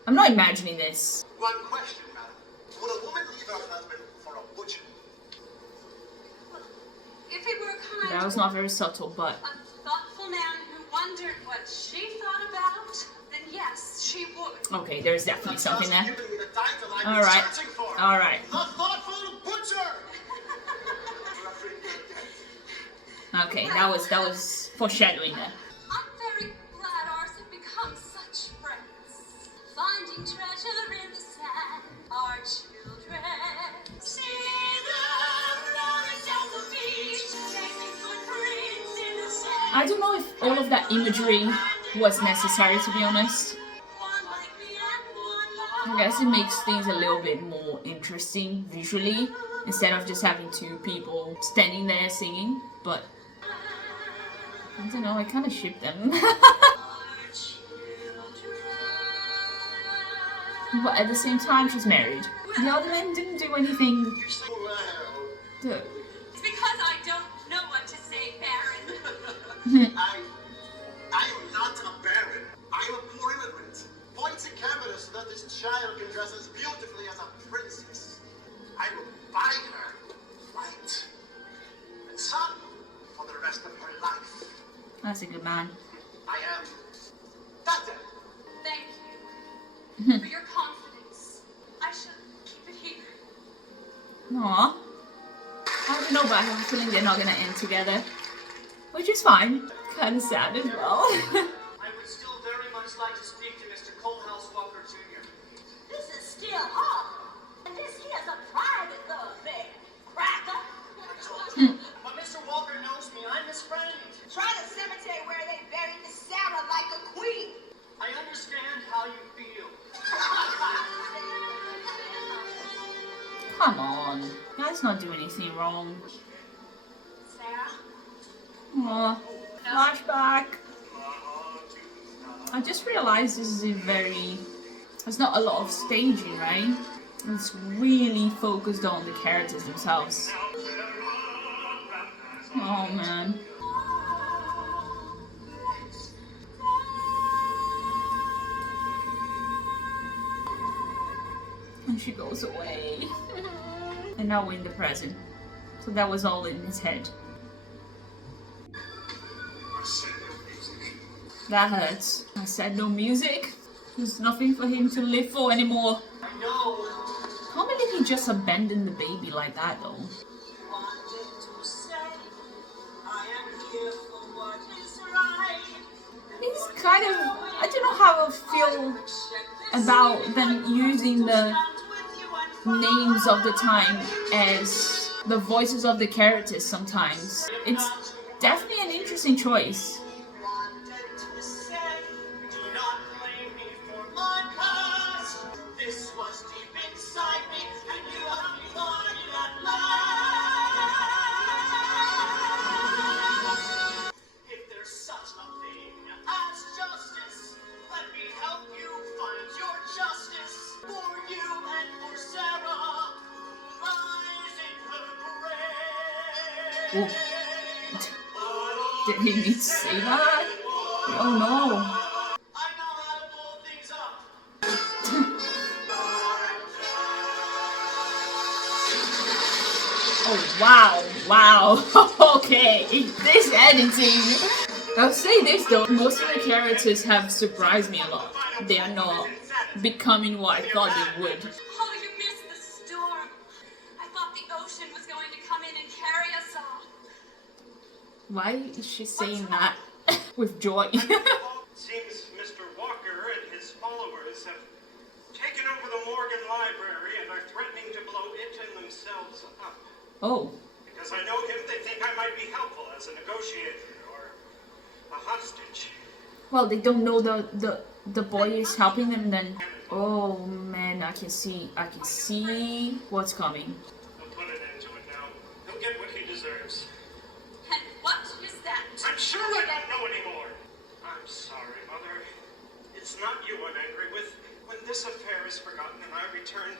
I'm not imagining this. One question, madam. Would a woman leave her husband for a butcher? If he were a kind, That was not very subtle, but a thoughtful man who wondered what she thought about, then yes, she would. okay, there's definitely something there. Giving me the title I've been Alright. searching for. Alright. The thoughtful butcher. Okay, that was foreshadowing there. I'm very glad ours have become such friends. Finding treasure in the sand, our children. See them running down the beach, chasing footprints in the sand. I don't know if all of that imagery was necessary, to be honest. One like me and one I like guess it makes things a little bit more interesting visually, instead of just having two people standing there singing, but I don't know, I kind of ship them. our children. But at the same time, she's married. The other men didn't do anything. Well, To... It's because I don't know what to say, Baron. I am not a baron. I am a poor immigrant. Point a camera so that this child can dress as beautifully as a princess. I will buy her light and sun for the rest of her life. That's a good man. I am Tata. Thank you for your confidence. I shall keep it here. Aww. I don't know, but I have a feeling they're not gonna end together. Which is fine. Kinda sad as well. I would still very much like to speak to Mr. Coalhouse Walker Jr. This is still hard. And this here's a private affair. Cracker. But Mr. Walker knows me. I'm his friend. Try the cemetery where they buried Miss Sarah like a queen. I understand how you feel. Come on. Guy's not doing anything wrong. Sarah? Aww. Flashback. I just realized this is a very... There's not a lot of staging, right? It's really focused on the characters themselves. Oh man. And she goes away. And now we're in the present. So that was all in his head. That hurts. I said no music. There's nothing for him to live for anymore. I know. How did he just abandon the baby like that though? It's kind of... I don't know how I feel about them using the names of the time as the voices of the characters sometimes. It's definitely an interesting choice. Do not blame me for my past. This was deep inside me, and you have defined it at last. If there's such a thing as justice, let me help you find your justice for you and for Sarah, who lies in her grave. Oh. Did he need to say that? Oh no. I Oh, wow, wow. Okay, this editing. I'll say this though, most of the characters have surprised me a lot. They are not becoming what I thought they would. Oh, you missed the storm. I thought the ocean was going to come in and carry us all. Why is she saying that with joy? Seems Mr. Walker and his followers have taken over the Morgan Library and are threatening to blow it and themselves up. Oh. Because I know him, they think I might be helpful as a negotiator or a hostage. Well, they don't know the boy is helping them then. Oh man, I can see what's coming. They'll put an end to it now. He'll get what he deserves. And what is that? I'm sure I don't know anymore. I'm sorry, Mother. It's not you I'm angry with. When this affair is forgotten and I return,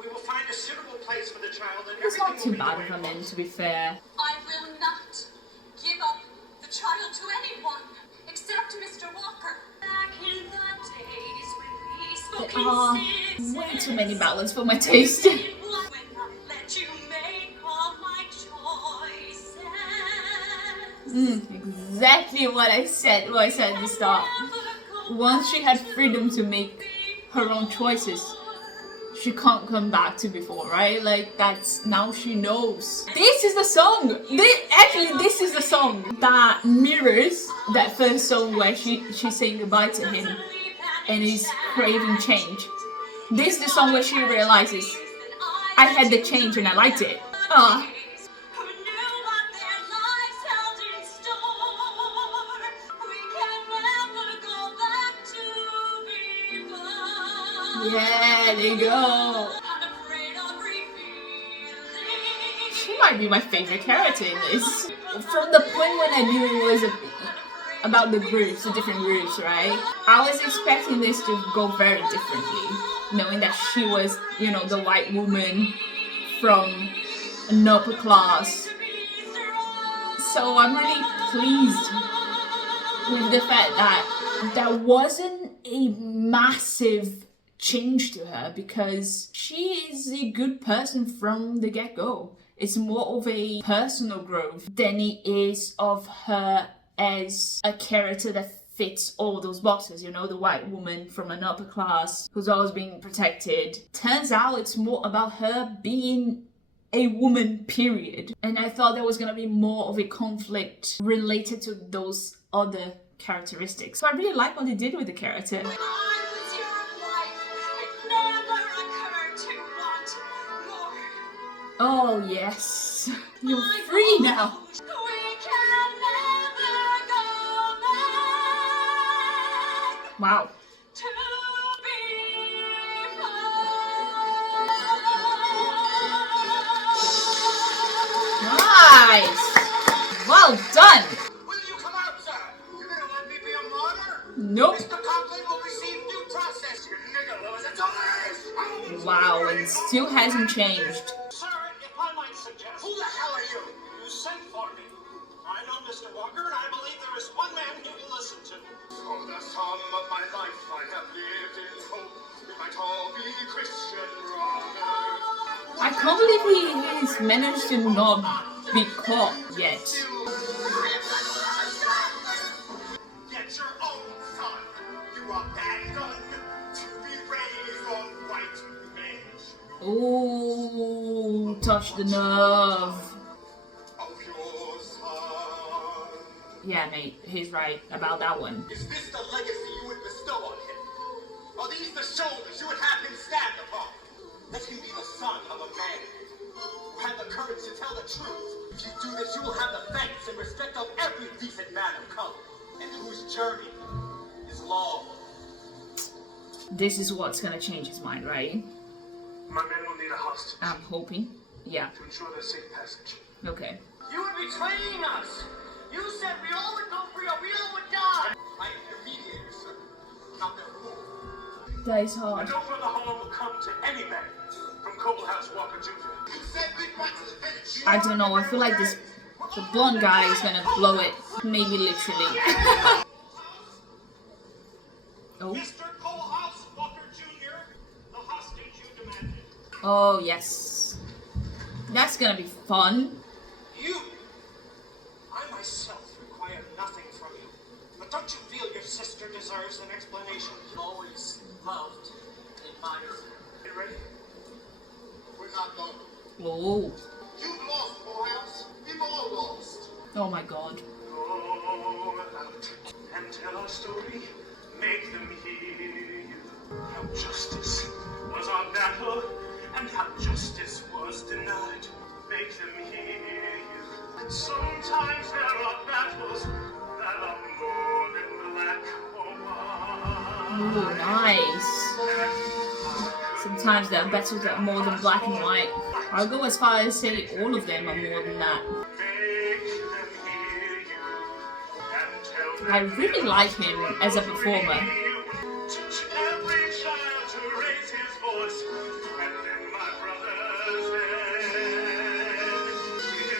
we will find a suitable place for the child and It's not too everything will bad be of the a way it man, was. to be fair. I will not give up the child to anyone except Mr. Walker. Back in the days when we spoke There are in way sentences, too many ballads for my taste. when I let you make all my choices. Exactly what I said at the start. Once she had freedom to make her own choices, she can't come back to before, right? Like, that's, now she knows. This is the song! This is the song that mirrors that first song where she's saying goodbye to him and is craving change. This is the song where she realizes, I had the change and I liked it. Ah. Who knew what their lives held in store? We can never go back to before. Yeah, there you go. I'm afraid of revealing. She might be my favorite character in this. From the point when I knew it was about the groups, the different groups, right? I was expecting this to go very differently, knowing that she was, you know, the white woman from an upper class. So I'm really pleased with the fact that there wasn't a massive change to her, because she is a good person from the get-go. It's more of a personal growth than it is of her as a character that fits all those boxes, you know, the white woman from an upper class who's always being protected. Turns out it's more about her being a woman, period. And I thought there was gonna be more of a conflict related to those other characteristics. So I really like what they did with the character. When I was your wife, it never occurred to want more. Oh yes, you're free now. We can never go back Wow. to Nice. Well done. Will you come out, sir? You're gonna let me be a martyr? Nope. Mr. Conklin will receive due process. You nigger lovers, it's all Wow, and it still hasn't changed. Sir, if I might suggest... Who the hell are you? You sent for me. I know Mr. Walker, and I believe there is one man you will listen to. For the sum of my life I have lived in hope. We might all be Christian brothers. I can't believe he's managed to not be caught yet. Get your own son. You abandoned to be raised on white mage. Ooh, touch the nerve. Of your son. Yeah, mate, he's right about that one. Is this the legacy you would bestow on him? Are these the shoulders you would have him stand upon? Let him be the son of a man who had the courage to tell the truth. If you do this, you will have the thanks and respect of every decent man of color, and whose journey is long. This is what's gonna change his mind, right? My men will need a hostage I'm hoping. Yeah, to ensure their safe passage. okay. You are betraying us! You said we all would go free or we all would die! I am their mediator, sir, not their ruler. That is And hard. no further harm will come to any man from Coalhouse Walker Jr. You said goodbye to the village. I don't know, I feel like the blonde guy is gonna blow it. Maybe literally. Oh. Mr. Coalhouse Walker Jr., the hostage you demanded. Oh, yes. That's gonna be fun. You! I myself require nothing from you. But don't you feel your sister deserves an explanation? Always loved, admired her. You ready? We're not done. Oh. You've lost, Coalhouse. We've all lost. Oh my god. Go out and tell our story. Make them hear you. How justice was our battle, and how justice was denied. Make them hear you. Sometimes there are battles that are more than black or Ooh, white. nice. Sometimes there are battles that are more than black and white. I'll go as far as say all of them are more than that. Make them hear you. And tell I them really like him as a performer. teach every child to raise his voice, and in my brother's head,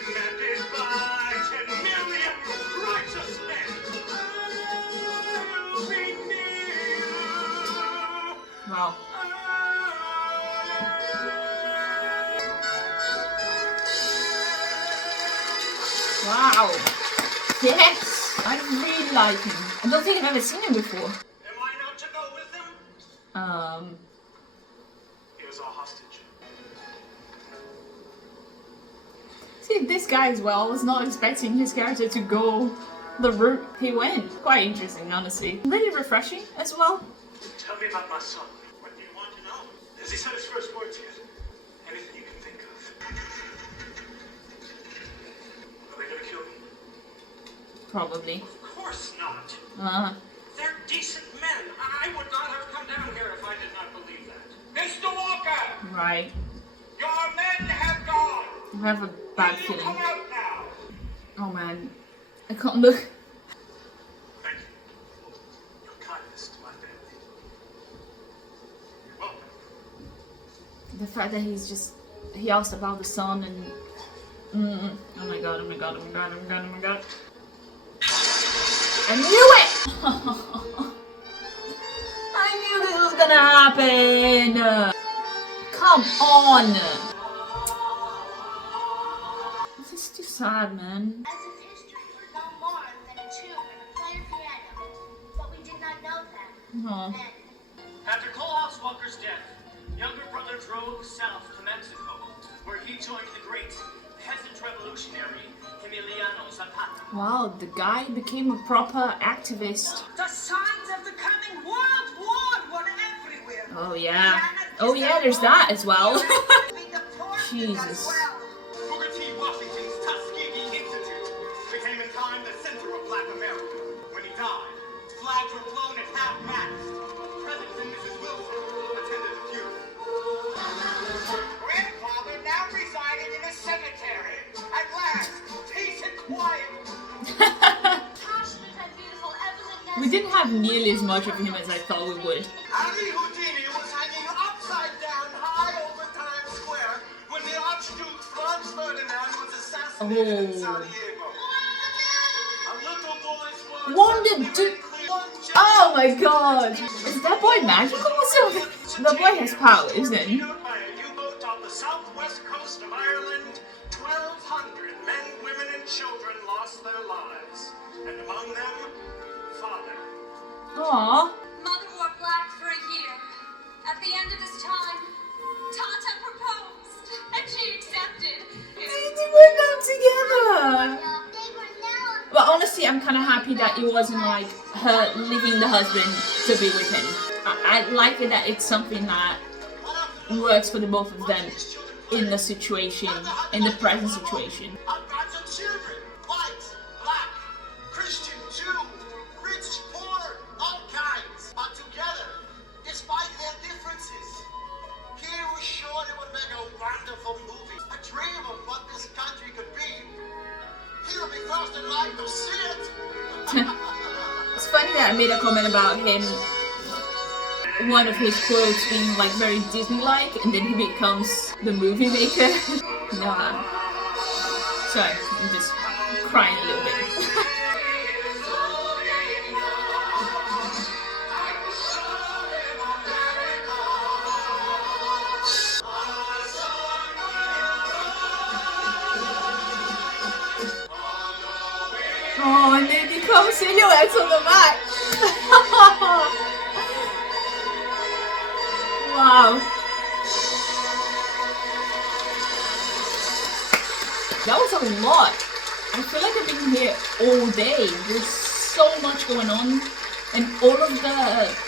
demanded by 10 million righteous men, I'll be near you. Wow. Wow. Yes. I really like him. I don't think I've ever seen him before. Am I not to go with them? He was our hostage. See, this guy as well was not expecting his character to go the route he went. Quite interesting, honestly. Really refreshing as well. Tell me about my son. What do you want to know? Has he said his first words yet? Anything you can think of. Are they gonna kill me? Probably. Of course not. Uh, They're decent men. I would not have come down here if I did not believe that. Mr. Walker! right. Your men have gone! I have a bad Will you feeling. come out now? Oh man. I can't look. Thank you. Your kindness to my family. You're welcome. The fact that he asked about the son and oh my god, oh my god, oh my god, oh my god, oh my god. I knew it! I knew this was gonna happen! Come on! This is too sad, man. As if history were no more than a tune and a player piano. But we did not know that. Aw. Then. After Coalhouse Walker's death, younger brother drove south to Mexico, where he joined the great peasant revolutionary Emiliano Zapata. Wow, the guy became a proper activist. The signs of the coming World War were everywhere. Oh yeah. Oh yeah, there's that as well. Jesus. Booker T. Washington's Tuskegee Institute became in time the center of Black America. When he died, flags were flown at half-mast. President and Mrs. Wilson attended the funeral. Grandfather now resided in a cemetery. At last, peace and quiet. Passionate and beautiful Evelyn We didn't have nearly as much of him as I thought we would. Ali Houdini was hanging upside down high over Times Square when the Archduke Franz Ferdinand was assassinated in San Diego. A little boy's words Wonder left do- me clear. One Oh my god! Is that boy magical or something? The boy has powers then. Torpedoed by a U-boat on the southwest coast of Ireland, 1,200 men, women, and children lost their lives. And among them, father. Aww. Mother wore black for a year. At the end of this time, Tata proposed, and she accepted. They were not together! They were now. But honestly, I'm kind of happy that it wasn't like her leaving the husband to be with him. I like it that it's something that works for the both of them in the situation, in the present situation. I've got some children. White, black, Christian, Jew, rich, poor, all kinds. But together, despite their differences, here we're sure they would make a wonderful movie. A dream of what this country could be. He'll be first in line to see it. It's funny that I made a comment about him, one of his quotes being like very Disney-like, and then he becomes the movie maker. Nah. Sorry, I'm just crying a little bit. Come silhouettes on the back. Wow. That was a lot. I feel like I've been here all day. There's so much going on, and all of the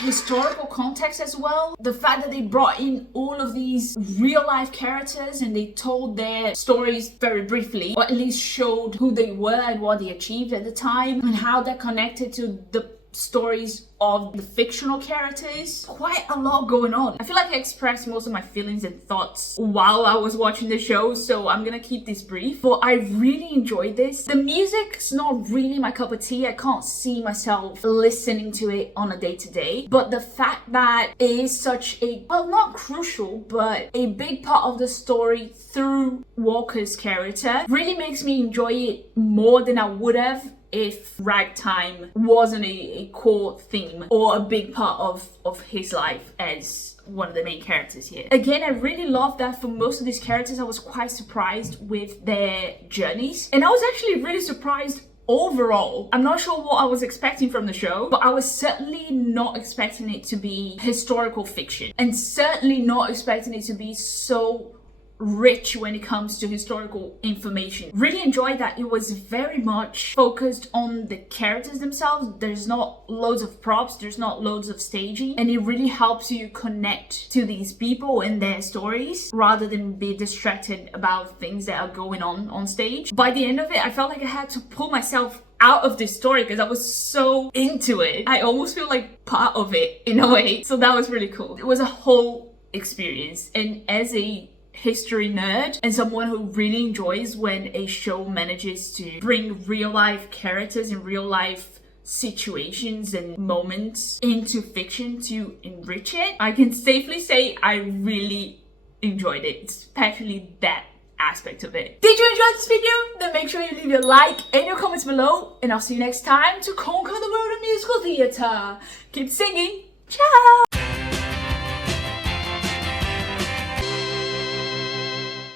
historical context as well. The fact that they brought in all of these real life characters and they told their stories very briefly, or at least showed who they were and what they achieved at the time, and how that connected to the stories of the fictional characters. Quite a lot going on. I feel like I expressed most of my feelings and thoughts while I was watching the show, so I'm gonna keep this brief. But I really enjoyed this. The music's not really my cup of tea. I can't see myself listening to it on a day-to-day. But the fact that it is such a, well, not crucial, but a big part of the story through Walker's character really makes me enjoy it more than I would have if Ragtime wasn't a core theme or a big part of his life as one of the main characters here. Again, I really love that for most of these characters I was quite surprised with their journeys, and I was actually really surprised overall. I'm not sure what I was expecting from the show, but I was certainly not expecting it to be historical fiction, and certainly not expecting it to be so rich when it comes to historical information. Really enjoyed that it was very much focused on the characters themselves. There's not loads of props, there's not loads of staging, and it really helps you connect to these people and their stories rather than be distracted about things that are going on stage. By the end of it, I felt like I had to pull myself out of this story because I was so into it. I almost feel like part of it in a way. So that was really cool. It was a whole experience, and as a history nerd and someone who really enjoys when a show manages to bring real life characters and real life situations and moments into fiction to enrich it, I can safely say I really enjoyed it, especially that aspect of it. Did you enjoy this video? Then make sure you leave your like and your comments below, and I'll see you next time to conquer the world of musical theatre. Keep singing. Ciao!